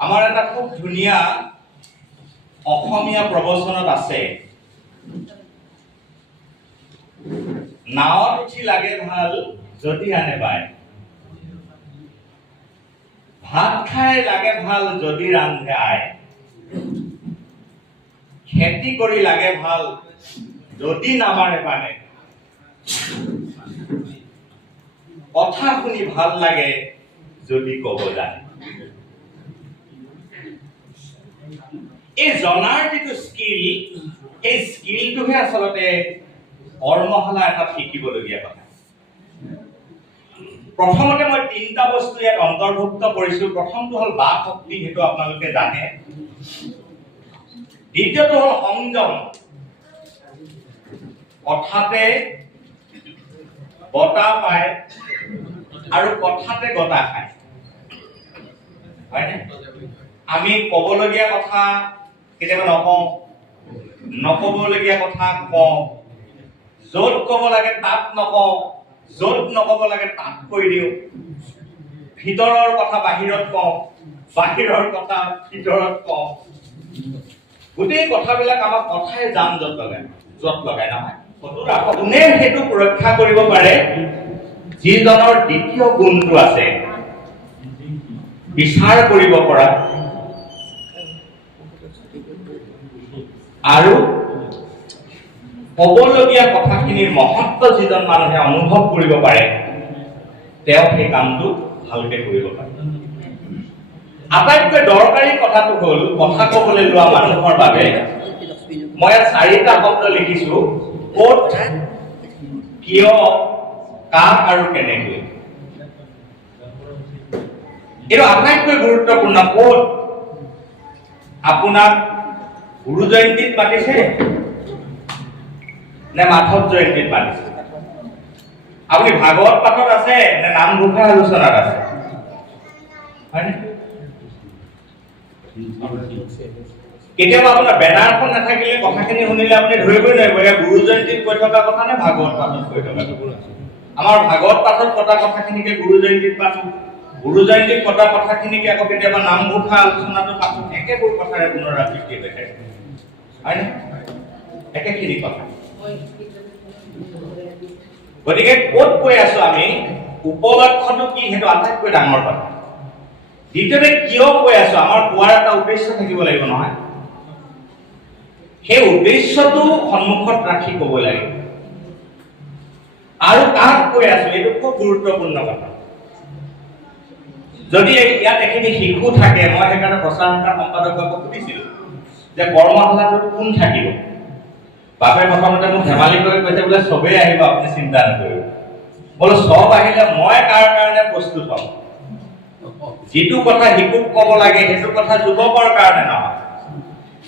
আমাৰ এটা খুব ধুনীয়া অসমীয়া প্ৰবচনত আছে, নাৱত উঠি লাগে ভাল যদি আনে বাই, ভাত খাই লাগে ভাল যদি ৰান্ধে আই, খেতি কৰি লাগে ভাল যদি নামাৰে পানে, কথা শুনি ভাল লাগে যদি কব জানে। এই জনাৰ যিটো স্কিল, এই স্কিলটোহে আচলতে কৰ্মশালা এটাত শিকিবলগীয়া কথা। প্ৰথমতে মই তিনিটা বস্তু ইয়াত অন্তৰ্ভুক্ত কৰিছো। প্ৰথমটো হ'ল বাক শক্তি, সেইটো আপোনালোকে জানে। দ্বিতীয়টো হ'ল সংযম, কথাতে বতা পায় আৰু কথাতে গতা খায়, হয়নে? আমি ক'বলগীয়া কথা কেতিয়াবা নকওঁ, নক'বলগীয়া কথা কওঁ, য'ত ক'ব লাগে তাত নকওঁ, য'ত নক'ব লাগে তাত কৈ দিওঁ, ভিতৰৰ কথা বাহিৰত কওঁ, বাহিৰৰ কথা ভিতৰত কওঁ। গোটেই কথাবিলাক আমাক কথাই যাম য'ত লগাই নহয়। কোনে সেইটো ৰক্ষা কৰিব পাৰে? যিজনৰ দ্বিতীয় গুণটো আছে, বিচাৰ কৰিব পৰা আৰু ক'বলগীয়া কথাখিনিৰ মহত্ব যিজন মানুহে অনুভৱ কৰিব পাৰে, তেওঁ সেই কামটো ভালকে কৰিব পাৰে। আটাইতকৈ দৰকাৰী কথাটো হ'ল কথা ক'বলৈ লোৱা মানুহৰ বাবে মই ইয়াত 4টা শব্দ লিখিছো: ক'ত, কিয়, কাক আৰু কেনেকৈ। এইটো আটাইতকৈ গুৰুত্বপূৰ্ণ। ক'ত আপোনাক গুৰু জয়ন্তীত মাতিছে নে মাধৱ জয়ন্তীত মাতিছে? আপুনি ভাগৱত পাঠত আছে নে নামঘোষা আলোচনাত আছে? হয়নে? কেতিয়াবা আপোনাৰ বেনাৰখন নাথাকিলে কথাখিনি শুনিলে আপুনি ধৰিবই নোৱাৰিব এয়া গুৰু জয়ন্তীত কৈ থকা কথা নে ভাগৱত পাঠত কৈ থকা কথা। আমাৰ ভাগৱত পাঠত পতা কথাখিনিকে গুৰু জয়ন্তীত পাতো, গুৰু জয়ন্তীত পতা কথাখিনিকে আকৌ কেতিয়াবা নামঘোষা আলোচনাটো পাতো। একেবোৰ কথাৰে পুনৰাবৃত্তি হৈ থাকে, হয়নে? একেখিনি কথা। গতিকে ক'ত কৈ আছো আমি, উপলক্ষটো কি, সেইটো আটাইতকৈ ডাঙৰ কথা। দ্বিতীয়তে কিয় কৈ আছো, আমাৰ কোৱাৰ এটা উদ্দেশ্য থাকিব লাগিব নহয়। সেই উদ্দেশ্যটো সন্মুখত ৰাখি ক'ব লাগিব। আৰু কাক কৈ আছো, এইটো খুব গুৰুত্বপূৰ্ণ কথা। যদি ইয়াত এখিনি শিশু থাকে, মই সেইকাৰণে প্ৰচাৰ সম্পাদকক সুধিছিলো যে কৰ্মশালাটোত কোন থাকিব। বাপে প্ৰথমতে মোক ধেমালি কৰি কৈছে বোলে চবেই আহিব, আপুনি চিন্তা নকৰিব। বোলো চব আহিলে মই কাৰ কাৰণে প্ৰস্তুত হ'ম? যিটো কথা শিশুক ক'ব লাগে সেইটো কথা যুৱকৰ কাৰণে নহয়,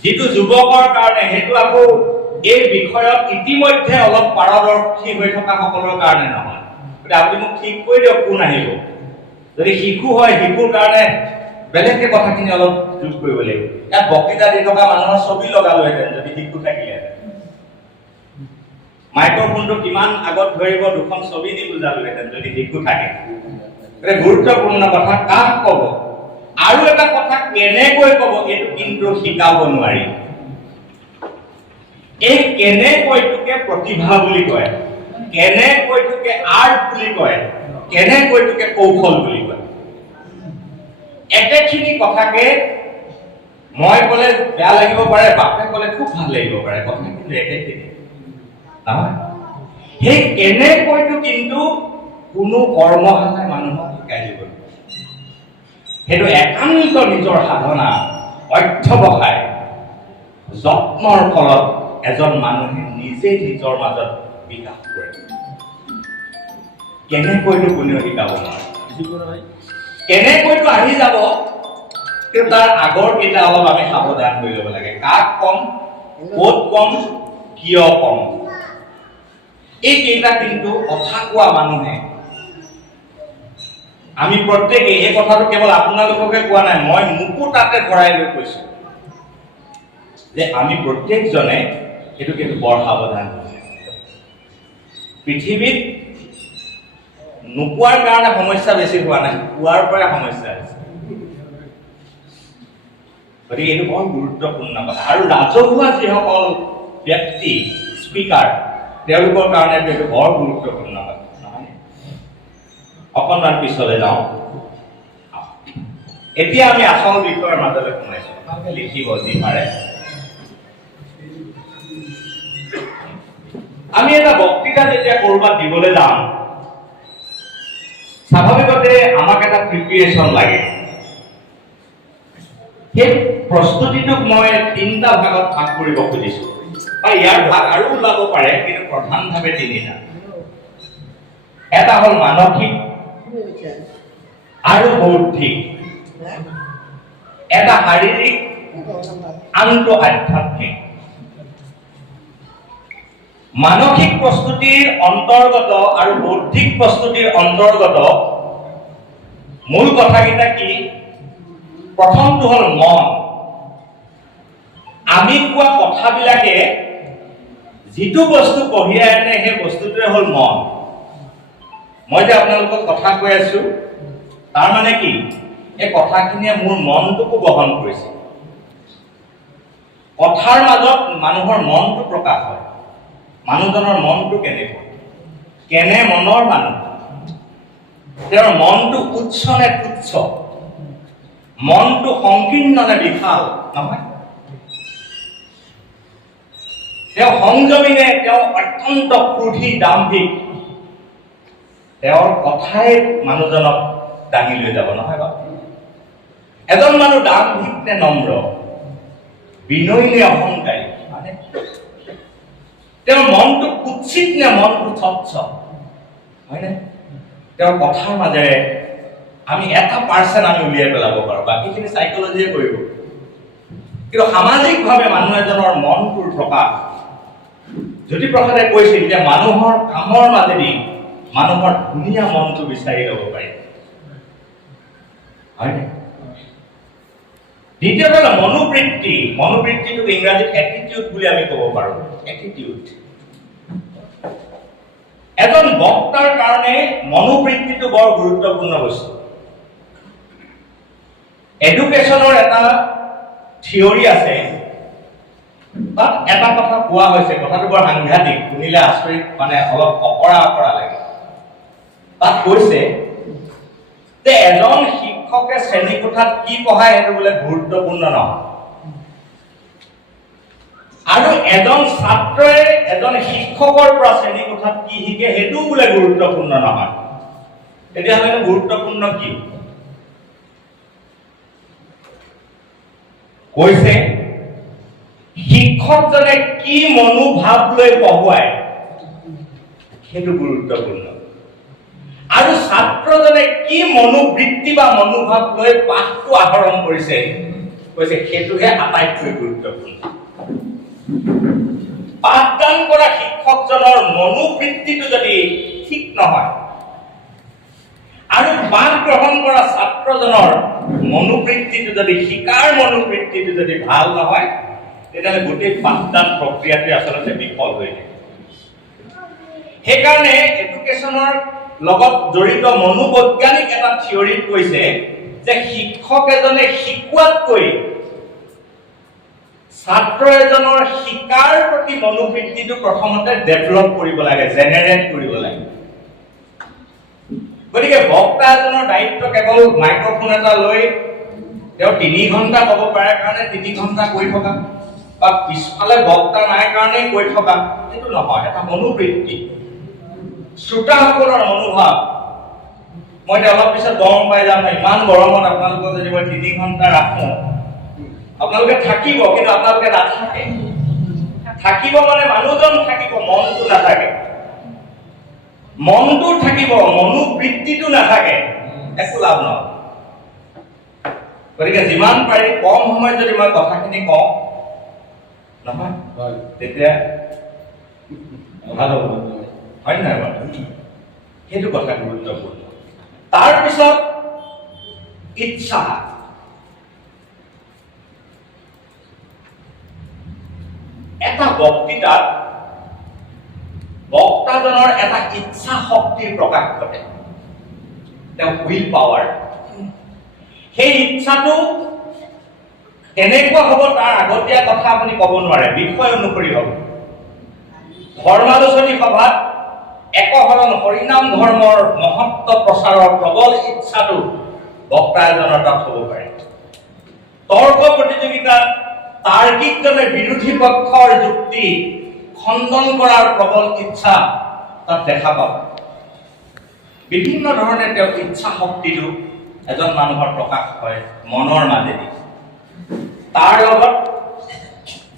যিটো যুৱকৰ কাৰণে সেইটো আকৌ এই বিষয়ত ইতিমধ্যে অলপ পাৰদৰ্শী হৈ থকা সকলৰ কাৰণে নহয়। গতিকে আপুনি মোক ঠিক কৰি দিয়ক কোন আহিব। যদি শিশু হয়, শিশুৰ কাৰণে বেলেগকে কথাখিনি অলপ যোগ কৰিব লাগিব। ইয়াত বক্তৃতা দি থকা মানুহৰ ছবি লগালোহেঁতেন যদি শিশু থাকিলেহেঁতেন। মাইক্ৰফোনটো কিমান আগত ধৰিব, দুখন ছবি দি বুজালোহেঁতেন যদি শিশু থাকে। গুৰুত্বপূৰ্ণ কথা, কাক ক'ব আৰু এটা কথা কেনেকৈ ক'ব, এইটো কিন্তু শিকাব নোৱাৰি। এই কেনেকৈটোকে প্ৰতিভা বুলি কয়, কেনেকৈটোকে আৰ্ট বুলি কয়, কেনেকৈটোকে কৌশল বুলি কয়। একেখিনি কথাকে মই ক'লে বেয়া লাগিব পাৰে, বাপে ক'লে খুব ভাল লাগিব পাৰে, কথা কিন্তু একেখিনি নহয়। সেই কেনেকৈটো কিন্তু কোনো কৰ্মশালাই মানুহক শিকাই দিব। সেইটো একান্ত নিজৰ সাধনা, অধ্যৱসায়, যত্নৰ ফলত এজন মানুহে নিজে নিজৰ মাজত বিকাশ কৰে। কেনেকৈটো কোনেও শিকাব নোৱাৰে। কেনেকৈটো আহি যাব, কিন্তু তাৰ আগৰ কেইটা অলপ আমি সাৱধান কৰি ল'ব লাগে। কাক কম, ক'ত কম, কিয় কম, এই কেইটা কিন্তু কথা কোৱা মানুহে, আমি প্ৰত্যেকে, এই কথাটো কেৱল আপোনালোককে কোৱা নাই, মই মোকো তাতে ভৰাই লৈ কৈছো যে আমি প্ৰত্যেকজনে সেইটো কিন্তু বৰ সাৱধান। পৃথিৱীত নোপোৱাৰ কাৰণে সমস্যা বেছি হোৱা নাই, পোৱাৰ পৰা সমস্যা হৈছে। গতিকে এইটো বৰ গুৰুত্বপূৰ্ণ কথা। আৰু ৰাজহুৱা যিসকল ব্যক্তি স্পীকাৰ তেওঁলোকৰ কাৰণে এইটো বৰ গুৰুত্বপূৰ্ণ কথা নহয়। অকণমান পিছলৈ যাওঁ। এতিয়া আমি আচল বিষয়ৰ মাজলৈ সোমাইছো। লিখিব যি পাৰে। আমি এটা বক্তৃতা যেতিয়া কৰবাত দিবলৈ যাম, স্বাভাৱিকতে আমাক এটা প্ৰিপেৰেশ্যন লাগে। সেই প্ৰস্তুতিটোক মই 3টা ভাগত ভাগ কৰিব খুজিছো, বা ইয়াৰ ভাগ আৰু ওলাব পাৰে, কিন্তু প্ৰধানভাৱে 3টা। এটা হ'ল মানসিক আৰু বৌদ্ধিক, এটা শাৰীৰিক, আনটো আধ্যাত্মিক। মানসিক প্ৰস্তুতিৰ অন্তৰ্গত আৰু বৌদ্ধিক প্ৰস্তুতিৰ অন্তৰ্গত মূল কথাকেইটা কি? প্ৰথমটো হ'ল মন। আমি কোৱা কথাবিলাকে যিটো বস্তু কঢ়িয়াই আনে সেই বস্তুটোৱে হ'ল মন। মই যে আপোনালোকক কথা কৈ আছো, তাৰ মানে কি? এই কথাখিনিয়ে মোৰ মনটোকো বহন কৰিছে। কথাৰ মাজত মানুহৰ মনটো প্ৰকাশ হয়। মানুহজনৰ মনটো কেনেকুৱা, কেনে মনৰ মানুহ, তেওঁৰ মনটো উচ্চ নে তুচ্ছ, মনটো সংকীৰ্ণ নে বিশাল, নহয়? তেওঁ সংযমী নে তেওঁ অত্যন্ত ক্ৰোধী দাম্ভিক? তেওঁৰ কথাই মানুহজনক দাঙি লৈ যাব, নহয় বাৰু? এজন মানুহ দাম্ভিক নে নম্ৰ, বিনয়ী নে অহংকাৰী, মানে তেওঁৰ মনটো কুৎসিত নে মনটো স্বচ্ছ, হয়নে? তেওঁৰ কথাৰ মাজেৰে আমি এটা পাৰ্চেণ্ট আমি উলিয়াই পেলাব পাৰোঁ, বাকীখিনি চাইকলজিয়ে কৰিব। কিন্তু সামাজিকভাৱে মানুহ এজনৰ মনটোৰ প্ৰকাশ জ্যোতিপ্ৰসাদে কৈছিল যে মানুহৰ কামৰ মাজেদি মানুহৰ ধুনীয়া মনটো বিচাৰি ল'ব পাৰি, হয়নে? দ্বিতীয়তে হ'ল মনোবৃত্তি। মনোবৃত্তিটোক ইংৰাজীত এটিটিউড বুলি আমি ক'ব পাৰোঁ। এটিটিউড। এজন বক্তাৰ কাৰণে মনোবৃত্তিটো বৰ গুৰুত্বপূৰ্ণ বস্তু। এডুকেশ্যনৰ এটা থিয়ৰী আছে, তাত এটা কথা কোৱা হৈছে, কথাটো বৰ সাংঘাতিক, শুনিলে আচৰিত, মানে অলপ অকৰা অকৰা লাগে। তাত কৈছে যে এজন শিক্ষকে শ্ৰেণীকোঠাত কি পঢ়ায় সেইটো বোলে গুৰুত্বপূৰ্ণ নহয়, আৰু এজন ছাত্ৰই এজন শিক্ষকৰ পৰা শ্ৰেণীকোঠাত কি শিকে সেইটোও বোলে গুৰুত্বপূৰ্ণ নহয়। তেতিয়াহ'লে গুৰুত্বপূৰ্ণ কি? কৈছে শিক্ষকজনে কি মনোভাৱ লৈ পঢ়ুৱায় সেইটো গুৰুত্বপূৰ্ণ, আৰু ছাত্ৰজনে কি মনোবৃত্তি বা মনোভাৱ লৈ পাঠটো আহৰণ কৰিছে কৈছে সেইটোহে আটাইতকৈ গুৰুত্বপূৰ্ণ। পাঠদান কৰা শিক্ষকজনৰ মনোবৃত্তিটো যদি ঠিক নহয়, আৰু পাঠ গ্ৰহণ কৰা ছাত্ৰজনৰ মনোবৃত্তিটো যদি শিকাৰ মনোবৃত্তিটো যদি ভাল নহয়, তেতিয়াহ'লে গোটেই পাঠদান প্ৰক্ৰিয়াটোৱে আচলতে বিফল হৈ যায়। সেইকাৰণে এডুকেশ্যনৰ লগত জড়িত মনোবৈজ্ঞানিক এটা থিয়ৰীত কৈছে যে শিক্ষক এজনে শিকোৱাতকৈ ছাত্ৰ এজনৰ শিকাৰ প্ৰতি মনোবৃত্তিটো প্ৰথমতে ডেভেলপ কৰিব লাগে, জেনেৰেট কৰিব লাগে। গতিকে বক্তা এজনৰ দায়িত্ব কেৱল মাইক্ৰফোন এটা লৈ তেওঁ 3 ঘণ্টা ক'ব পাৰে কাৰণে 3 ঘণ্টা কৈ থকা, বা পিছফালে বক্তা নাই কাৰণে কৈ থকা, সেইটো নহয়। এটা মনোবৃত্তি, শ্ৰোতাসকলৰ মনোভাৱ। মই এতিয়া অলপ পিছত গৰম পাই যাম, ইমান গৰমত আপোনালোকক যদি মই 3 ঘণ্টা ৰাখো, আপোনালোকে থাকিব, কিন্তু আপোনালোকে নাথাকে। থাকিব মানে মানুহজন থাকিব, মনটো নাথাকে। মনটো থাকিব, মনোবৃত্তিটো নাথাকে, একো লাভ নহয়। গতিকে যিমান পাৰি কম সময়ত যদি মই কথাখিনি কওঁ নহয়, তেতিয়া ভাল হ'ব, হয় নহয় বাৰু? সেইটো কথা গুৰুত্বপূৰ্ণ। তাৰপিছত ইচ্ছা। এটা বক্তৃতাত বক্তাজনৰ এটা ইচ্ছা শক্তিৰ প্ৰকাশ ঘটে, তেওঁ উইল পাৱাৰ। সেই ইচ্ছাটো কেনেকুৱা হ'ব তাৰ আগতীয়া কথা আপুনি ক'ব নোৱাৰে, বিষয় অনুসৰি হ'ব। ধৰ্মালোচনী সভাত একহৰণ হৰিনাম ধৰ্মৰ মহত্ব প্ৰচাৰৰ প্ৰবল ইচ্ছাটো বক্তা এজনৰ তাত হ'ব পাৰে। তৰ্ক প্ৰতিযোগিতাত তাৰ্কিকজনে বিৰোধী পক্ষৰ যুক্তি খণ্ডন কৰাৰ প্ৰবল ইচ্ছা তাত দেখা পাব। বিভিন্ন ধৰণে তেওঁৰ ইচ্ছা শক্তিটো এজন মানুহৰ প্ৰকাশ হয় মনৰ মাজেদি। তাৰ লগত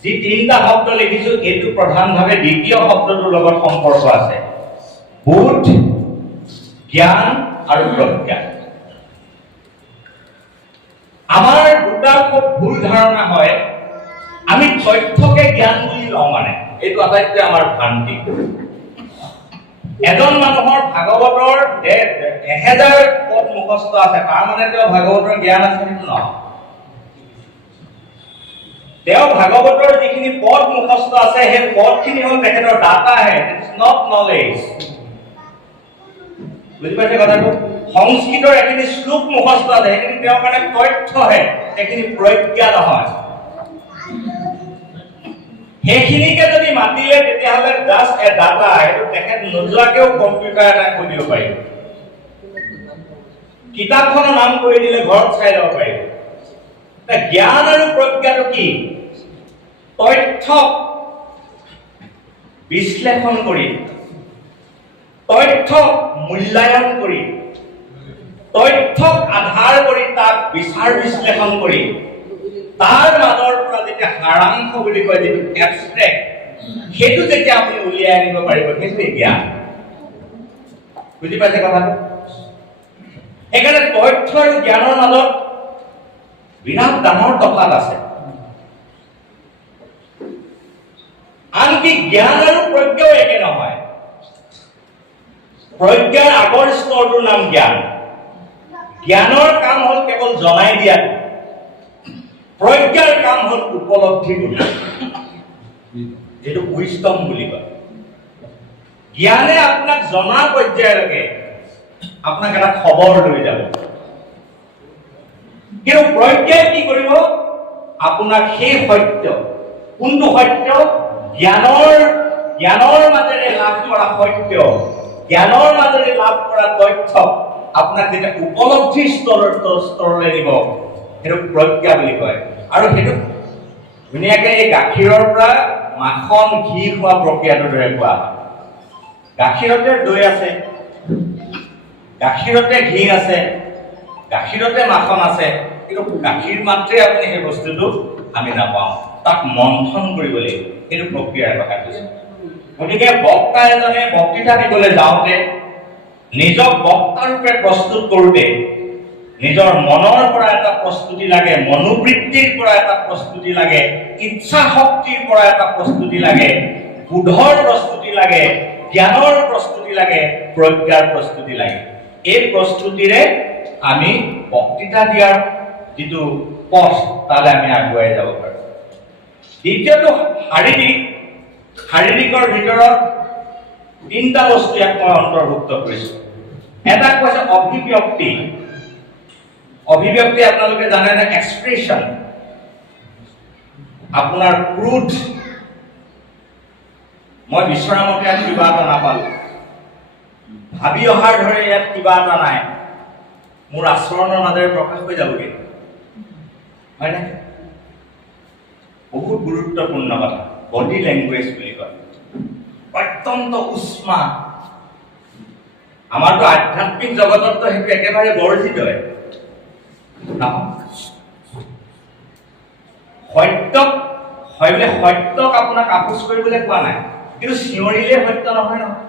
যি তিনিটা শব্দ লিখিছো এইটো প্ৰধানভাৱে দ্বিতীয় শব্দটোৰ লগত সম্পৰ্ক আছে, বোধ, জ্ঞান আৰু প্ৰজ্ঞা। আমাৰ দুটা খুব ভুল ধাৰণা হয়, আমি তথ্যকে জ্ঞান বুলি লওঁ, মানে এইটো আটাইতকৈ আমাৰ ভ্ৰান্তি। এজন মানুহৰ ভাগৱতৰ 1000 পদ মুখস্থ আছে, তাৰ মানে তেওঁ ভাগৱতৰ জ্ঞান আছে সেইটো নহয়। তেওঁ ভাগৱতৰ যিখিনি পদ মুখস্থ আছে সেই পদখিনি হ'ল তেখেতৰ ডাটাহে, ইটস নট নলেজ। বুজি পাইছে কথাটো? সংস্কৃতৰ এখিনি শ্লোক মুখস্থ আছে, সেইখিনি তেওঁৰ কাৰণে তথ্যহে, সেইখিনি প্ৰজ্ঞা নহয়। সেইখিনিকে যদি মাতিলে তেতিয়াহ'লে জাষ্ট এ ডাটা, এইটো তেখেত নোযোৱাকেও কম্পিউটাৰ এটা কৈ দিব পাৰিব। কিতাপখনৰ নাম কৈ দিলে ঘৰত চাই ল'ব পাৰিব। জ্ঞান আৰু প্ৰজ্ঞাটো কি? তথ্য বিশ্লেষণ কৰি, তথ্য মূল্যায়ন কৰি, তথ্যক আধাৰ কৰি তাক বিচাৰ বিশ্লেষণ কৰি তাৰ মাজৰ পৰা যেতিয়া সাৰাংশ বুলি কয়, যিটো এবষ্ট্ৰেক্ট, সেইটো যেতিয়া আপুনি উলিয়াই আনিব পাৰিব, সেইটোৱে জ্ঞান। বুজি পাইছে কথাটো? সেইকাৰণে তথ্য আৰু জ্ঞানৰ মাজত বিৰাট ডাঙৰ তফাত আছে। আনকি জ্ঞান আৰু প্ৰজ্ঞাও একে নহয়। প্ৰজ্ঞাৰ আগৰ স্তৰটোৰ নাম জ্ঞান। জ্ঞানৰ কাম হ'ল কেৱল জনাই দিয়াটো, প্ৰজ্ঞাৰ কাম হ'ল উপলব্ধি কৰা, যিটো উইষ্টম বুলি কয়। জ্ঞানে আপোনাক জনা পৰ্যায়লৈকে আপোনাক এটা খবৰ লৈ যাব, কিন্তু প্ৰজ্ঞাই কি কৰিব? আপোনাক সেই সত্য, কোনটো সত্য? জ্ঞানৰ মাজেৰে লাভ কৰা সত্য, জ্ঞানৰ মাজেৰে লাভ কৰা তথ্য আপোনাক যেতিয়া উপলব্ধি স্তৰলৈ নিব, সেইটো প্ৰজ্ঞা বুলি কয়। আৰু সেইটো ধুনীয়াকে এই গাখীৰৰ পৰা মাখন ঘি খোৱা প্ৰক্ৰিয়াটোৰ দৰে কোৱা হয়। গাখীৰতে দৈ আছে, গাখীৰতে ঘি আছে, গাখীৰতে মাখন আছে, কিন্তু গাখীৰ মাত্ৰে আপুনি সেই বস্তুটো আমি নাপাওঁ, তাক মন্থন কৰিব লাগিব। সেইটো প্ৰক্ৰিয়াৰ কথা কৈছে। গতিকে বক্তা এজনে বক্তৃতা দিবলৈ যাওঁতে নিজক বক্তাৰূপে প্ৰস্তুত কৰোঁতে নিজৰ মনৰ পৰা এটা প্ৰস্তুতি লাগে, মনোবৃত্তিৰ পৰা এটা প্ৰস্তুতি লাগে, ইচ্ছা শক্তিৰ পৰা এটা প্ৰস্তুতি লাগে, বোধৰ প্ৰস্তুতি লাগে, জ্ঞানৰ প্ৰস্তুতি লাগে, প্ৰজ্ঞাৰ প্ৰস্তুতি লাগে। এই প্ৰস্তুতিৰে আমি বক্তৃতা দিয়াৰ যিটো পথ তালৈ আমি আগুৱাই যাব পাৰোঁ। দ্বিতীয়টো শাৰীৰিকৰ ভিতৰত তিনিটা বস্তু ইয়াত মই অন্তৰ্ভুক্ত কৰিছোঁ। এটা কৈছে অভিব্যক্তি। অভিব্যক্তি আপোনালোকে জানেনে? এক্সপ্ৰেছন। আপোনাৰ ক্ৰোধ, মই বিচৰা মতে ইয়াত কিবা এটা নাপালো, ভাবি অহাৰ ধৰে ইয়াত কিবা এটা নাই, মোৰ আচৰণৰ মাজেৰে প্ৰকাশ হৈ যাবগৈ, হয়নে? বহুত গুৰুত্বপূৰ্ণ কথা, বডি লেংগুৱেজ বুলি কয়। অত্যন্ত উষ্মা। আমাৰতো আধ্যাত্মিক জগততো সেইটো একেবাৰে বৰ্জিত হয়। সত্যক হয় বোলে, সত্যক আপোনাক আপোচ কৰিবলৈ কোৱা নাই, কিন্তু চিঞৰিলে সত্য নহয় নহয়।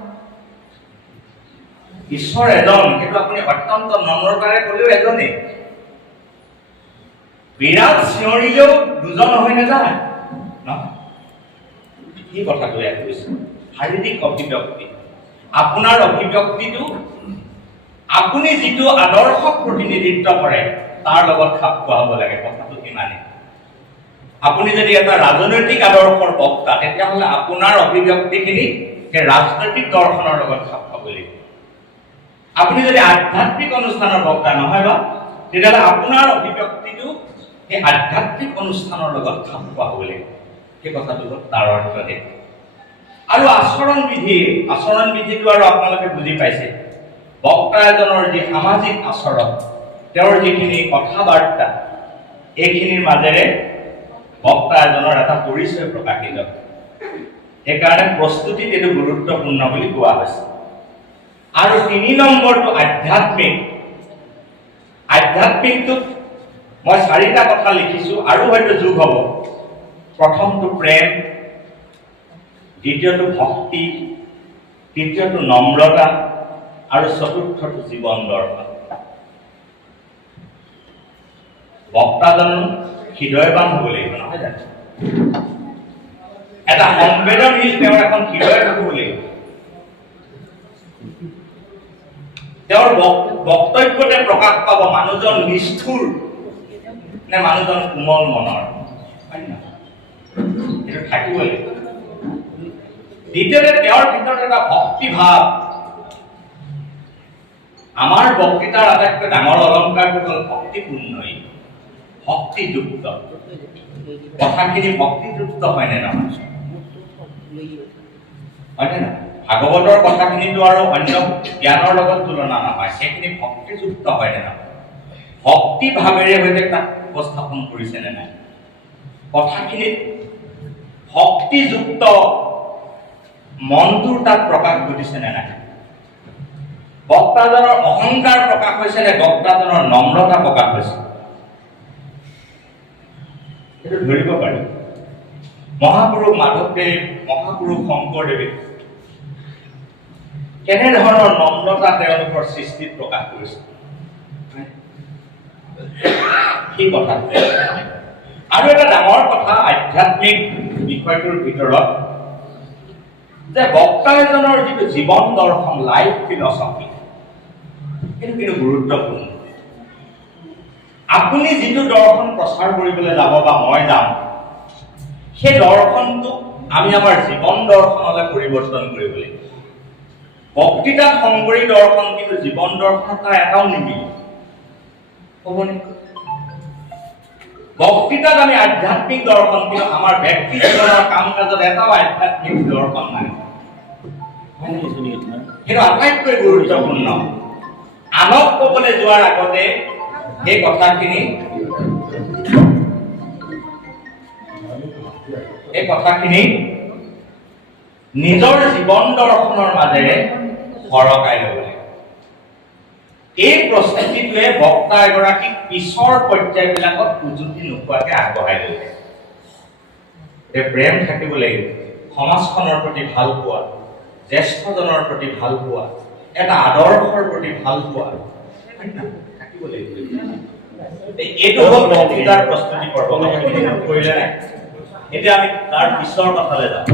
ঈশ্বৰ এজন, কিন্তু আপুনি অত্যন্ত নম্ৰতাৰে ক'লেও এজনেই। বিৰাট চিঞৰিলেও দুজন হৈ নাযায় নহয়। কি কথাটো ইয়াত কৈছে? শাৰীৰিক অভিব্যক্তি। আপোনাৰ অভিব্যক্তিটো আপুনি যিটো আদৰ্শক প্ৰতিনিধিত্ব কৰে তাৰ লগত খাপ খোৱা হ'ব লাগে। কথাটো কিমানে? আপুনি যদি এটা ৰাজনৈতিক আদৰ্শৰ বক্তা, তেতিয়াহ'লে আপোনাৰ অভিব্যক্তিখিনি সেই ৰাজনৈতিক দৰ্শনৰ লগত খাপ খাব লাগিব। আপুনি যদি আধ্যাত্মিক অনুষ্ঠানৰ বক্তা নহয় বা, তেতিয়াহ'লে আপোনাৰ অভিব্যক্তিটো এই আধ্যাত্মিক অনুষ্ঠানৰ লগত খাপ খোৱা হ'ব লাগিব। সেই কথাটো হ'ল তাৰ অৰ্থ সেইটো। আৰু আচৰণ বিধিটো আৰু আপোনালোকে বুজি পাইছে। বক্তা এজনৰ যি সামাজিক আচৰণ, তেওঁৰ যিখিনি কথা বাৰ্তা, এইখিনিৰ মাজেৰে বক্তা এজনৰ এটা পৰিচয় প্ৰকাশিত। সেইকাৰণে প্ৰস্তুতিত এইটো গুৰুত্বপূৰ্ণ বুলি কোৱা হৈছে। আৰু ৩ নম্বৰটো আধ্যাত্মিকটোত মই 4টা কথা লিখিছো আৰু হয়তো যোগ হ'ব। প্ৰথমটো প্ৰেম, দ্বিতীয়টো ভক্তি, তৃতীয়টো নম্ৰতা আৰু চতুৰ্থটো জীৱন দৰ্শন। বক্তাজন হৃদয়বান হ'ব লাগিব, নহয় জানো? এটা সংবেদনশীল তেওঁৰ এখন হৃদয় হ'ব লাগিব। তেওঁৰ বক্তব্যতে প্ৰকাশ পাব মানুহজন নিষ্ঠুৰ নে মানুহজন কোমল মনৰ। এইটো থাকিব লাগিব। দ্বিতীয়তে তেওঁৰ ভিতৰত এটা ভক্তিভাৱ। আমাৰ বক্তৃতাৰ আটাইতকৈ ডাঙৰ অলংকাৰটো হ'ল ভক্তিপূৰ্ণই, ভক্তিযুক্ত। কথাখিনি ভক্তিযুক্ত হয়নে নহয়? হয়নে নহয়? ভাগৱতৰ কথাখিনিতো আৰু অন্য জ্ঞানৰ লগত তুলনা নহয়, সেইখিনি ভক্তিযুক্ত হয়নে নহয়? ভক্তি ভাৱেৰে হয়তো তাক উপস্থাপন কৰিছে নে নাই? কথাখিনিত ভক্তিযুক্ত মনটোৰ তাত প্ৰকাশ ঘটিছে নে নাই? বক্তাজনৰ অহংকাৰ প্ৰকাশ হৈছে নে বক্তাজনৰ নম্ৰতা প্ৰকাশ হৈছে? সেইটো ধৰিব পাৰি। মহাপুৰুষ মাধৱদেৱ, মহাপুৰুষ শংকৰদেৱে কেনেধৰণৰ নম্ৰতা তেওঁলোকৰ সৃষ্টিত প্ৰকাশ কৰিছে সেই কথা। আৰু এটা ডাঙৰ কথা আধ্যাত্মিক বিষয়টোৰ ভিতৰত যে বক্তা এজনৰ যিটো জীৱন দৰ্শন, লাইফ ফিলচফি, সেইটো কিন্তু গুৰুত্বপূৰ্ণ। আপুনি যিটো দৰ্শন প্ৰচাৰ কৰিবলৈ যাব বা মই যাম, সেই দৰ্শনটোক আমি আমাৰ জীৱন দৰ্শনলৈ পৰিৱৰ্তন কৰিব লাগিব। বক্তৃতাত সংকৰী দৰ্শন কিন্তু জীৱন দৰ্শন তাৰ এটাও নিমিলে, হ'বনে? বক্তৃতাত আমি আধ্যাত্মিক দৰ্শন, কিন্তু আমাৰ ব্যক্তি জীৱনৰ কাম কাজত এটাও আধ্যাত্মিক দৰ্শন নাই। সেইটো আটাইতকৈ গুৰুত্বপূৰ্ণ। আনক ক'বলৈ যোৱাৰ আগতে এই কথাখিনি নিজৰ জীৱন দৰ্শনৰ মাজেৰে সৰকাই ল'ব লাগিব। এই প্ৰস্তুতিটোৱে বক্তা এগৰাকীক পিছৰ পৰ্যায়বিলাকত উজুতি নোপোৱাকৈ আগবঢ়াই লৈ যায়। প্ৰেম থাকিব লাগিব, সমাজখনৰ প্ৰতি ভাল পোৱা, জ্যেষ্ঠজনৰ প্ৰতি ভাল পোৱা, এটা আদৰ্শৰ প্ৰতি ভাল পোৱা থাকিব লাগিব। এইটো হ'ল বক্তৃতাৰ প্ৰস্তুতি পৰ্ব। কৰিলে নাই? এতিয়া আমি তাৰ পিছৰ কথালৈ যাওঁ।